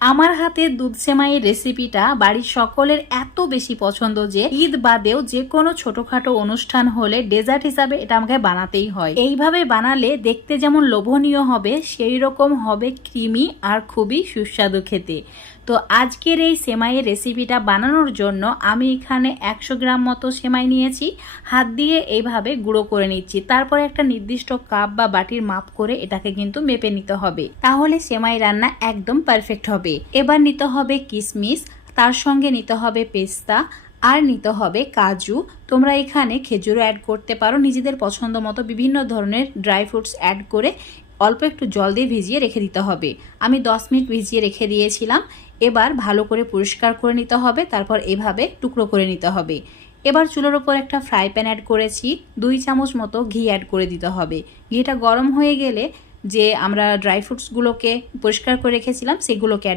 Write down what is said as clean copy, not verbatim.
আমার হাতের দুধ সেমাইয়ের রেসিপিটা বাড়ির সকলের এত বেশি পছন্দ যে ঈদ বাদেও যে কোনো ছোটখাটো অনুষ্ঠান হলে ডেজার্ট হিসাবে এটা আমাকে বানাতেই হয়। এইভাবে বানালে দেখতে যেমন লোভনীয় হবে সেই রকম হবে ক্রিমি আর খুবই সুস্বাদু খেতে। তো আজকের এই সেমাইয়ের রেসিপিটা বানানোর জন্য আমি এখানে 100 গ্রাম মতো সেমাই নিয়েছি। হাত দিয়ে এইভাবে গুঁড়ো করে নিচ্ছি, তারপরে একটা নির্দিষ্ট কাপ বা বাটির মাপ করে এটাকে কিন্তু মেপে নিতে হবে, তাহলে সেমাই রান্না একদম পারফেক্ট হবে। এবার নিতে হবে কিশমিশ, তার সঙ্গে নিতে হবে পেস্তা, আর নিতে হবে কাজু। তোমরা এখানে খেজুরও অ্যাড করতে পারো, নিজেদের পছন্দ মতো বিভিন্ন ধরনের ড্রাই ফ্রুটস অ্যাড করে অল্প একটু জল দিয়ে ভিজিয়ে রেখে দিতে হবে। আমি 10 মিনিট ভিজিয়ে রেখে দিয়েছিলাম। এবার ভালো করে পরিষ্কার করে নিতে হবে, তারপর এভাবে টুকরো করে নিতে হবে। এবার চুলোর ওপর একটা ফ্রাই প্যান অ্যাড করেছি, 2 চামচ মতো ঘি অ্যাড করে দিতে হবে। ঘিটা গরম হয়ে গেলে যে আমরা ড্রাই ফ্রুটসগুলোকে পরিষ্কার করে রেখেছিলাম সেগুলোকে অ্যাড